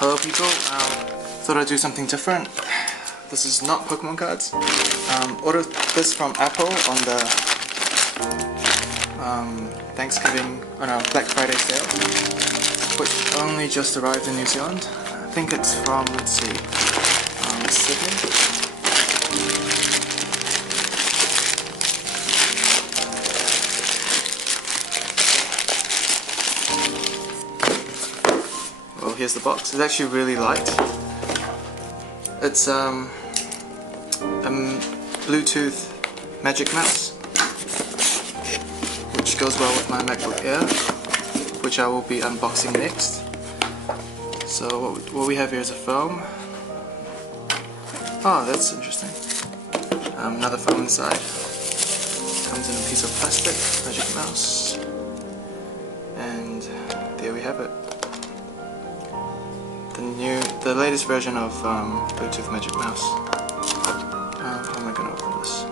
Hello people, thought I'd do something different. This is not Pokemon cards. Ordered this from Apple on the Black Friday sale, which only just arrived in New Zealand. I think it's from, let's see, Sydney. Well, here's the box. It's actually really light. It's a Bluetooth Magic Mouse, which goes well with my MacBook Air, which I will be unboxing next. So what we have here is a foam. Oh, that's interesting. Another foam inside. Comes in a piece of plastic, Magic Mouse, and there we have it. The latest version of Bluetooth Magic Mouse. How am I going to open this?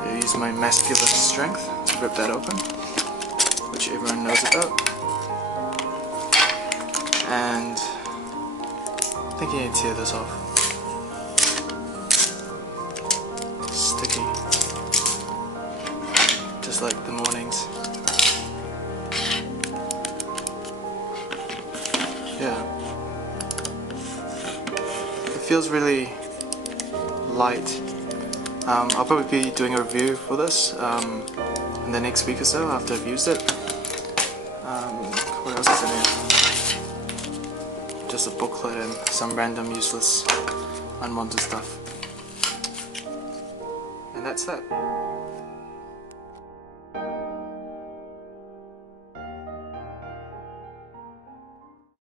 I use my muscular strength to rip that open, which everyone knows about. And I think you need to tear this off. Sticky, just like the mornings. Yeah, it feels really light. I'll probably be doing a review for this in the next week or so after I've used it. What else is in here? Just a booklet and some random useless unwanted stuff. And that's that.